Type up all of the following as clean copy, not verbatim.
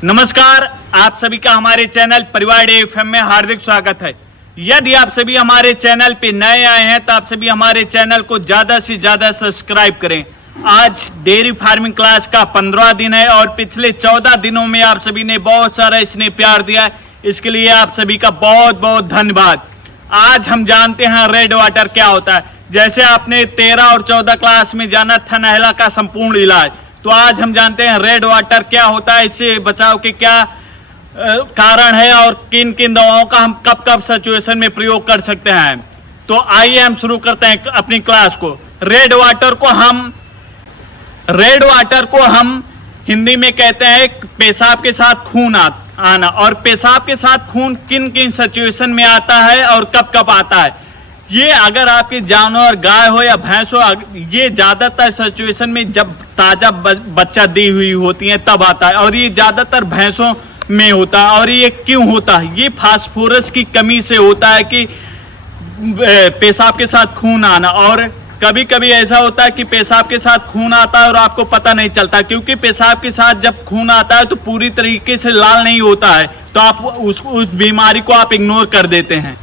नमस्कार, आप सभी का हमारे चैनल परिवार एफएम में हार्दिक स्वागत है। यदि आप सभी हमारे चैनल पे नए आए हैं तो आप सभी हमारे चैनल को ज़्यादा से ज़्यादा सब्सक्राइब करें। आज डेयरी फार्मिंग क्लास का 15वां दिन है और पिछले 14 दिनों में आप सभी ने बहुत सारा स्नेह प्यार दिया है, इसके लिए आप सभी का बहुत बहुत धन्यवाद। आज हम जानते हैं रेड वाटर क्या होता है। जैसे आपने 13 और 14 क्लास में जाना था नहला का संपूर्ण इलाज, तो आज हम जानते हैं रेड वाटर क्या होता है, इससे बचाव के क्या कारण है और किन किन दवाओं का हम कब कब सिचुएशन में प्रयोग कर सकते हैं। तो आइए हम शुरू करते हैं अपनी क्लास को। रेड वाटर को हम हिंदी में कहते हैं पेशाब के साथ खून आना। और पेशाब के साथ खून किन किन सिचुएशन में आता है और कब कब आता है, ये अगर आपके जानवर गाय हो या भैंस हो, ये ज्यादातर सिचुएशन में जब ताजा बच्चा दी हुई होती है तब आता है और ये ज्यादातर भैंसों में होता है। और ये क्यों होता है? ये फास्फोरस की कमी से होता है कि पेशाब के साथ खून आना। और कभी कभी ऐसा होता है कि पेशाब के साथ खून आता है और आपको पता नहीं चलता, क्योंकि पेशाब के साथ जब खून आता है तो पूरी तरीके से लाल नहीं होता है, तो आप उस बीमारी को आप इग्नोर कर देते हैं।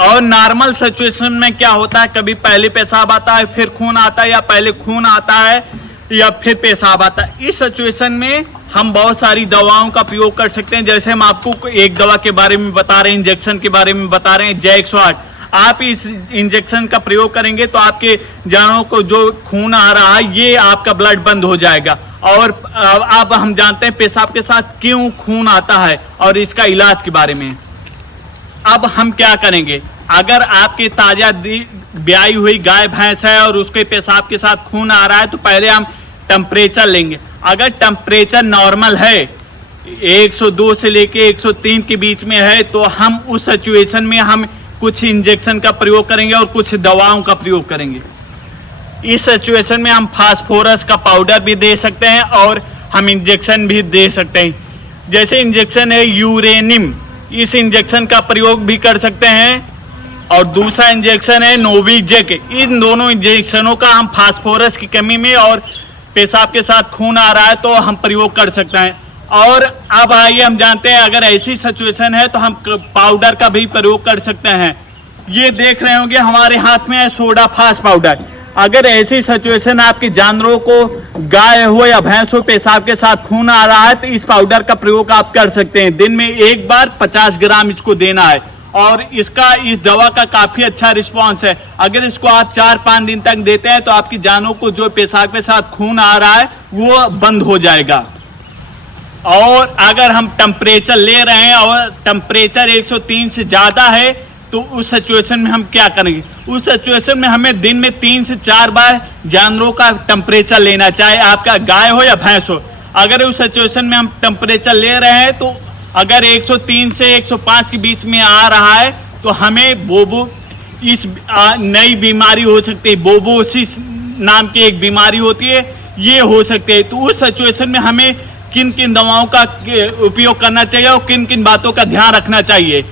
और नॉर्मल सिचुएशन में क्या होता है, कभी पहले पेशाब आता है फिर खून आता है, या पहले खून आता है या फिर पेशाब आता है। इस सिचुएशन में हम बहुत सारी दवाओं का प्रयोग कर सकते हैं। जैसे हम आपको एक दवा के बारे में बता रहे हैं, इंजेक्शन के बारे में बता रहे हैं, जय 108। आप इस इंजेक्शन का प्रयोग करेंगे तो आपके जानवरों को जो खून आ रहा है ये आपका ब्लड बंद हो जाएगा। और अब हम जानते हैं पेशाब के साथ क्यों खून आता है और इसका इलाज के बारे में। अब हम क्या करेंगे, अगर आपकी ताजा ब्याई हुई गाय भैंस है और उसके पेशाब के साथ खून आ रहा है, तो पहले हम टेम्परेचर लेंगे। अगर टेम्परेचर नॉर्मल है, 102 से लेके 103 के बीच में है, तो हम उस सिचुएशन में हम कुछ इंजेक्शन का प्रयोग करेंगे और कुछ दवाओं का प्रयोग करेंगे। इस सिचुएशन में हम फास्फोरस का पाउडर भी दे सकते हैं और हम इंजेक्शन भी दे सकते हैं। जैसे इंजेक्शन है यूरेनिम, इस इंजेक्शन का प्रयोग भी कर सकते हैं। और दूसरा इंजेक्शन है नोविजेक। इन दोनों इंजेक्शनों का हम फास्फोरस की कमी में और पेशाब के साथ खून आ रहा है तो हम प्रयोग कर सकते हैं। और अब आइए हम जानते हैं अगर ऐसी सिचुएशन है तो हम पाउडर का भी प्रयोग कर सकते हैं। ये देख रहे होंगे हमारे हाथ में है सोडा फास्ट पाउडर। अगर ऐसी सिचुएशन आपके जानवरों को गाय हो या भैंस हो पेशाब के साथ खून आ रहा है तो इस पाउडर का प्रयोग आप कर सकते हैं। दिन में एक बार 50 ग्राम इसको देना है और इस दवा का काफी अच्छा रिस्पांस है। अगर इसको आप 4-5 दिन तक देते हैं तो आपकी जानवरों को जो पेशाब के साथ खून आ रहा है वो बंद हो जाएगा। और अगर हम टेम्परेचर ले रहे हैं और टेम्परेचर 103 से ज्यादा है तो उस सिचुएशन में हम क्या करेंगे, उस सिचुएशन में हमें दिन में 3 से 4 बार जानवरों का टेम्परेचर लेना, चाहे आपका गाय हो या भैंस हो। अगर उस सिचुएशन में हम टेम्परेचर ले रहे हैं तो अगर 103 से 105 के बीच में आ रहा है तो हमें बोबो इस नई बीमारी हो सकती है, बोबोसिस नाम की एक बीमारी होती है, ये हो सकती है। तो उस सिचुएशन में हमें किन किन दवाओं का उपयोग करना चाहिए और किन किन बातों का ध्यान रखना चाहिए।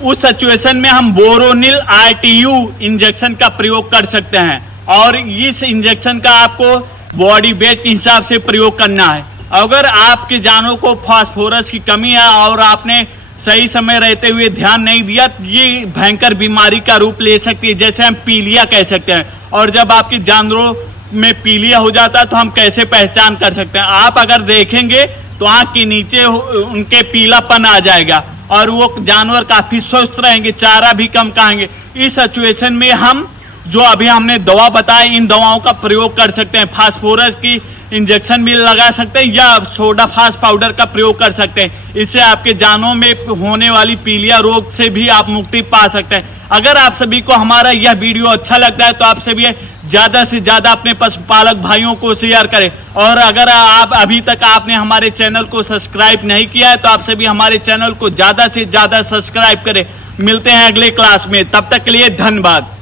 उस सिचुएशन में हम बोरोनिल RTU इंजेक्शन का प्रयोग कर सकते हैं और इस इंजेक्शन का आपको बॉडी वेट के हिसाब से प्रयोग करना है। अगर आपके जानवरों को फास्फोरस की कमी है और आपने सही समय रहते हुए ध्यान नहीं दिया तो ये भयंकर बीमारी का रूप ले सकती है, जैसे हम पीलिया कह सकते हैं। और जब आपके जानवरों में पीलिया हो जाता है तो हम कैसे पहचान कर सकते हैं, आप अगर देखेंगे तो आंख के नीचे उनके पीलापन आ जाएगा और वो जानवर काफी स्वस्थ रहेंगे, चारा भी कम खाएंगे। इस सिचुएशन में हम जो अभी हमने दवा बताई इन दवाओं का प्रयोग कर सकते हैं। फास्फोरस की इंजेक्शन भी लगा सकते हैं या सोडा फास्ट पाउडर का प्रयोग कर सकते हैं। इससे आपके जानवरों में होने वाली पीलिया रोग से भी आप मुक्ति पा सकते हैं। अगर आप सभी को हमारा यह वीडियो अच्छा लगता है तो आप सभी ज़्यादा से ज़्यादा अपने पशुपालक भाइयों को शेयर करें। और अगर आप अभी तक आपने हमारे चैनल को सब्सक्राइब नहीं किया है तो आप सभी हमारे चैनल को ज़्यादा से ज़्यादा सब्सक्राइब करें। मिलते हैं अगले क्लास में, तब तक के लिए धन्यवाद।